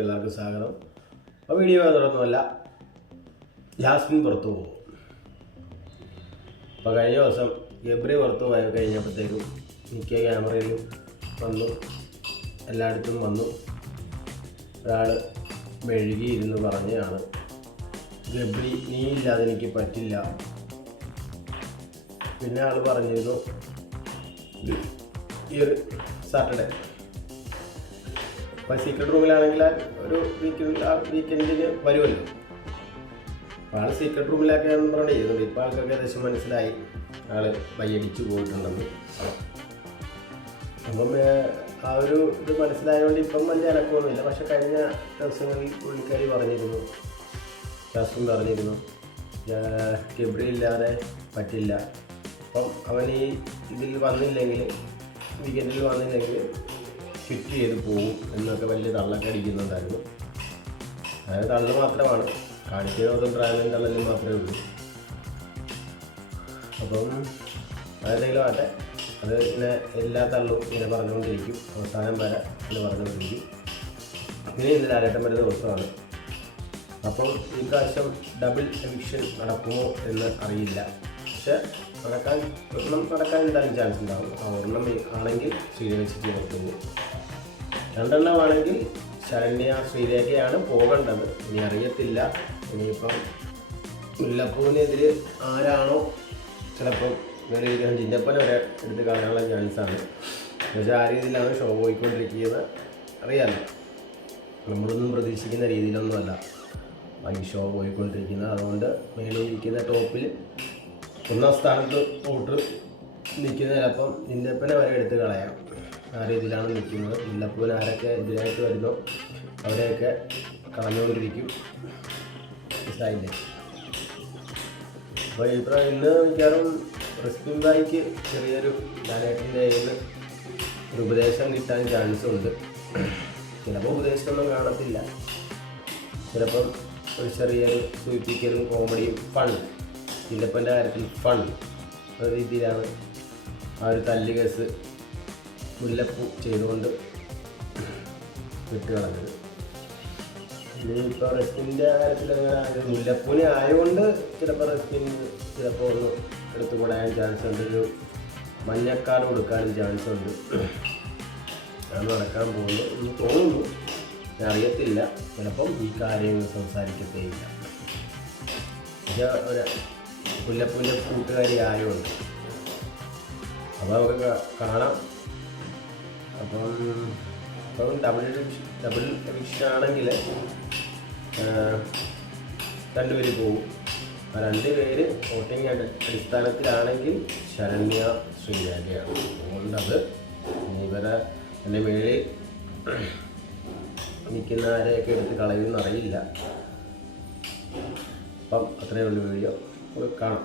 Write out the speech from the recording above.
എല്ലാവർക്കും സ്വാഗതം. ആ വീഡിയോ തുടർന്നുമല്ല ജാസ്മിൻ പുറത്തു പോകും. അപ്പോൾ കഴിഞ്ഞ ദിവസം ഗബ്രി പുറത്തു പോയ കഴിഞ്ഞപ്പോഴത്തേക്കും മിക്ക ക്യാമറയിലും വന്നു എല്ലായിടത്തും വന്നു. ഒരാൾ മെഴുകിയിരുന്ന് പറഞ്ഞതാണ് ഗബ്രി നീ ഇല്ലാതെ എനിക്ക് പറ്റില്ല. പിന്നെ ആൾ പറഞ്ഞിരുന്നു ഈ ഒരു സാറ്റർഡേ അപ്പോൾ സീക്രട്ട് റൂമിലാണെങ്കിൽ ഒരു വീക്കെൻഡ് ആ വീക്കെൻഡിന് വരുമല്ലോ ആൾ സീക്രട്ട് റൂമിലൊക്കെയാണെന്ന് പറഞ്ഞിട്ട് ചെയ്തത് ഇപ്പോൾ ആൾക്കൊക്കെ ഏകദേശം മനസ്സിലായി ആൾ വയ്യടിച്ച് പോയിട്ടുണ്ടെന്ന്. അപ്പം ആ ഒരു ഇത് മനസ്സിലായതുകൊണ്ട് ഇപ്പം വലിയ അനക്കമൊന്നുമില്ല. പക്ഷെ കഴിഞ്ഞ ദിവസങ്ങളിൽ പുള്ളിക്കാരി പറഞ്ഞിരുന്നു. ശാസ്ത്രം പറഞ്ഞിരുന്നു. ഇല്ലാതെ പറ്റില്ല. അപ്പം അവൻ ഈ ഇതിൽ വന്നില്ലെങ്കിൽ വീക്കെൻഡിൽ വന്നില്ലെങ്കിൽ ഫിറ്റ് ചെയ്ത് പോകും എന്നൊക്കെ വലിയ തള്ളൊക്കെ അടിക്കുന്നുണ്ടായിരുന്നു. അതായത് തള്ളു മാത്രമാണ്. കാണിക്കുന്നതും ട്രാവലിംഗ് തള്ളലും മാത്രമേ ഉള്ളൂ. അപ്പം അതെന്തെങ്കിലും ആട്ടെ അത് ഇങ്ങനെ എല്ലാ തള്ളും ഇങ്ങനെ പറഞ്ഞുകൊണ്ടിരിക്കും. അവസാനം വരെ എന്ന് പറഞ്ഞുകൊണ്ടിരിക്കും. പിന്നെ ഇന്ന് ലാലേട്ടൻ വരുന്ന ദിവസമാണ്. അപ്പം ഈ പ്രാവശ്യം ഡബിൾ എവിക്ഷൻ നടക്കുമോ എന്ന് അറിയില്ല. പക്ഷെ നടക്കാൻ ഒരെണ്ണം നടക്കാൻ എന്തായാലും ചാൻസ് ഉണ്ടാവും. ആ ഒരെണ്ണം ആണെങ്കിൽ ശ്രീരേഖ പോകും രണ്ടെണ്ണമാണെങ്കിൽ ശരണ്യ ശ്രീരേഖയാണ് പോകേണ്ടത്. ഇനി അറിയത്തില്ല. ഇനിയിപ്പം മുല്ലപ്പൂവിനെതിരെ ആരാണോ ചിലപ്പം വേറെ ജിഞ്ചപ്പന വരെ എടുത്ത് കാണാനുള്ള ചാൻസാണ് പക്ഷേ ആ രീതിയിലാണ് ഷോ പോയിക്കൊണ്ടിരിക്കുന്നത് അറിയാമല്ലോ നമ്മളൊന്നും പ്രതീക്ഷിക്കുന്ന രീതിയിലൊന്നുമല്ല. ഈ ഷോ പോയിക്കൊണ്ടിരിക്കുന്നത്. അതുകൊണ്ട് മേളിൽ ഇരിക്കുന്ന ടോപ്പിൽ ഒന്നാം സ്ഥാനത്ത് വോട്ട് നിൽക്കുന്ന ചിലപ്പം ജിഞ്ചപ്പനെ വരെ എടുത്ത് കളയാം. ആ രീതിയിലാണ് നിൽക്കുന്നത്. മുല്ലപ്പൂവിന് ആരൊക്കെ എതിരായിട്ട് വരുന്നോ അവരെയൊക്കെ കളഞ്ഞുകൊണ്ടിരിക്കും. മനസ്സിലായില്ലേ? അപ്പോൾ ഇപ്പം ഇന്ന് മിക്കവാറും റിസ്കിൻ ബായിക്ക് ചെറിയൊരു ലാലേട്ടന്റെ കയ്യിൽ ഒരു ഉപദേശം കിട്ടാൻ ചാൻസ് ഉണ്ട്. ചിലപ്പോൾ ഉപദേശമൊന്നും കാണത്തില്ല. ചിലപ്പം ഒരു ചെറിയൊരു സൂചിപ്പിക്കലും കോമഡിയും ഫൺ ചിലപ്പന്റെ കാര്യത്തിൽ ഫൺ ഒരു രീതിയിലാണ് ആ ഒരു തല്ല് കേസ് മുല്ലപ്പൂ ചെയ്തുകൊണ്ട് വിട്ട് കളഞ്ഞത്. ഇനിയിപ്പോൾ റെസ്റ്റിന്റെ കാര്യത്തിൽ അങ്ങനെ മുല്ലപ്പൂനെ ആയതുകൊണ്ട് ചിലപ്പോൾ റെസ്റ്റിന് ചിലപ്പോൾ ഒന്ന് എടുത്തു കൂടാൻ ചാൻസ് ഉണ്ട്. ഒരു മഞ്ഞക്കാട് കൊടുക്കാനും ചാൻസ് ഉണ്ട്. ഞാൻ നടക്കാൻ പോകുന്നു. എന്ന് തോന്നുന്നു. അറിയത്തില്ല. ചിലപ്പം ഈ കാര്യങ്ങൾ സംസാരിക്കത്തേയില്ല പക്ഷേ ഒരു മുല്ലപ്പൂവിന്റെ കൂട്ടുകാരി ആയതുകൊണ്ട്. അപ്പോൾ നമുക്ക് കാണാം. അപ്പം അപ്പം ഡബിൾ റിക്ഷ ഡബിൾ റിക്ഷ ആണെങ്കിൽ രണ്ടുപേര് പോകും ആ രണ്ട് പേര് വോട്ടിംഗ് അടി- അടിസ്ഥാനത്തിലാണെങ്കിൽ ശരണ്യ ശ്രീരാജയാണ് അതുകൊണ്ട് അത് ഇവരെ എന്റെ മേളിൽ നിൽക്കുന്ന ആരെയൊക്കെ എടുത്ത് കളയുമെന്ന് അറിയില്ല. അപ്പം അത്രയേ ഉള്ളൂ വീഡിയോ 我也干了。